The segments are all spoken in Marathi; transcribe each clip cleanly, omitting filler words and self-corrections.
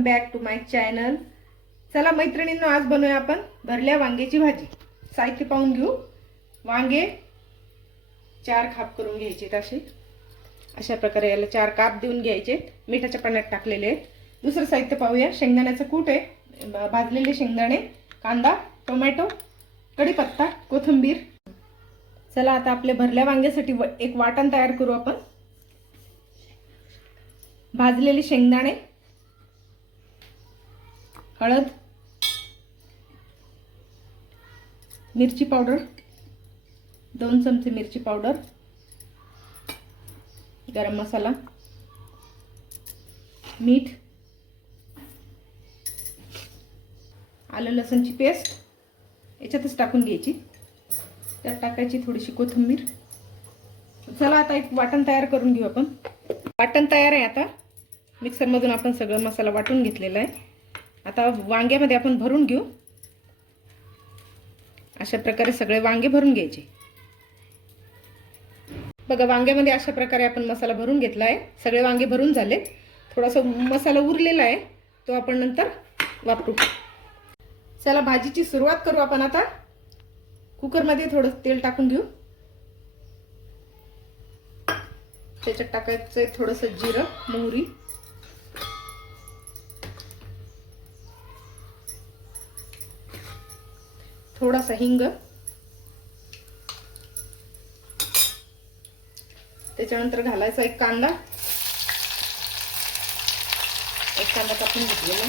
Welcome back to my channel. चला मैत्रिणींनो, आज बनवूया आपण भरल्या वांग्याची भाजी। साहित्य पाहून घेऊ। वांगे 4 काप करून घ्यायचे। अशा प्रकारे याला 4 काप देऊन घ्यायचे। मिठाच्या पाण्यात टाकलेले आहेत। दुसरं साहित्य पाहूया। शेंगदाण्याचं कूट आहे, भाजलेले शेंगदाणे, कांदा, टोमॅटो, कढीपत्ता, कोथिंबीर। चला आता आपल्या भरल्या वांग्यासाठी एक वाटण तयार करू आपण। भाजलेले शेंगदाणे, हळद, मिरची पावडर, 2 चमचे मिरची पावडर, गरम मसाला, मीठ, आलं लसूणची पेस्ट याच्यातच टाकून घ्यायची। त्यात टाकायची थोडीशी कोथिंबीर। चला आता एक वाटण तयार करून घेऊ आपण। वाटण तयार आहे। आता मिक्सर मधून आपण सगळं मसाला वाटून घेतलेला आहे। आता वांग्यामध्ये आपण भरून घेऊ। अशा प्रकारे सगळे वांगे भरून घ्यायचे। बघा, वांग्यामध्ये अशा प्रकारे आपण मसाला भरून घेतला आहे। सगळे वांगे भरून झाले। थोडासा मसाला उरलेला आहे, तो आपण नंतर वापरू। चला भाजीची सुरुवात करू आपण। आता कुकर मध्ये थोडं तेल टाकून घेऊ। त्याच्यात टाकायचं थोडंसं जिरं, मोहरी, थोडासा हिंग, त्याच्यानंतर घालायचा एक कांदा कापून घेतलेला।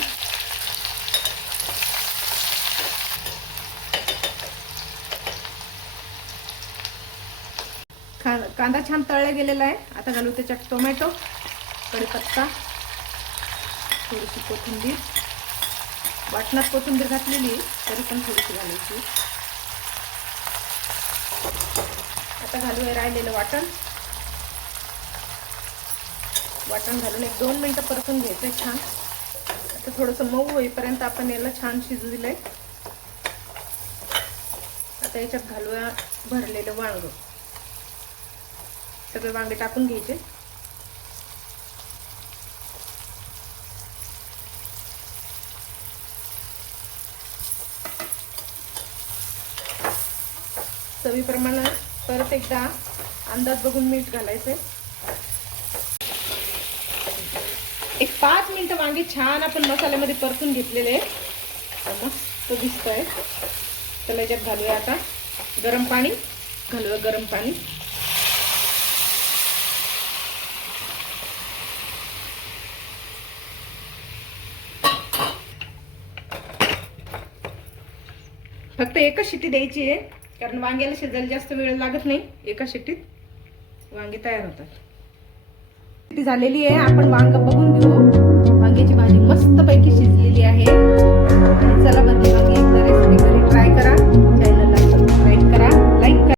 कांदा छान तळला गेलेला आहे। आता घालू त्याच्यात टोमॅटो, कढीपत्ता, थोडीशी कोथिंबीर। वाटणात कोथिंबीर घातलेली तरी पण थोडीशी घालायची। आता घालूया राहिलेलं वाटण घालून 1-2 मिनिटं परतून घ्यायचं छान। आता थोडंसं मऊ होईपर्यंत आपण याला छान शिजू दिलंय। आता याच्यात घालूया भरलेलं वांग। सगळे वांगे टाकून घ्यायचे। चवीप्रमाणे परत एकदा अंदाज बघून मीठ घालायचंय। एक 5 मिनिटं वांगे छान आपण मसाल्यामध्ये परतून घेतलेले आहे। मस्त दिसतंय। चला याच्यात घालूया आता गरम पाणी। गरम पाणी फक्त एकच शिट्टी द्यायची आहे, कारण वांग्याला शिजायला जास्त वेळ लागत नाही। एका शिट्टीत वांगे तयार होतात। शिट्टी झालेली आहे। आपण वांग बघून घेऊ। वांग्याची भाजी मस्त पैकी शिजलेली आहे।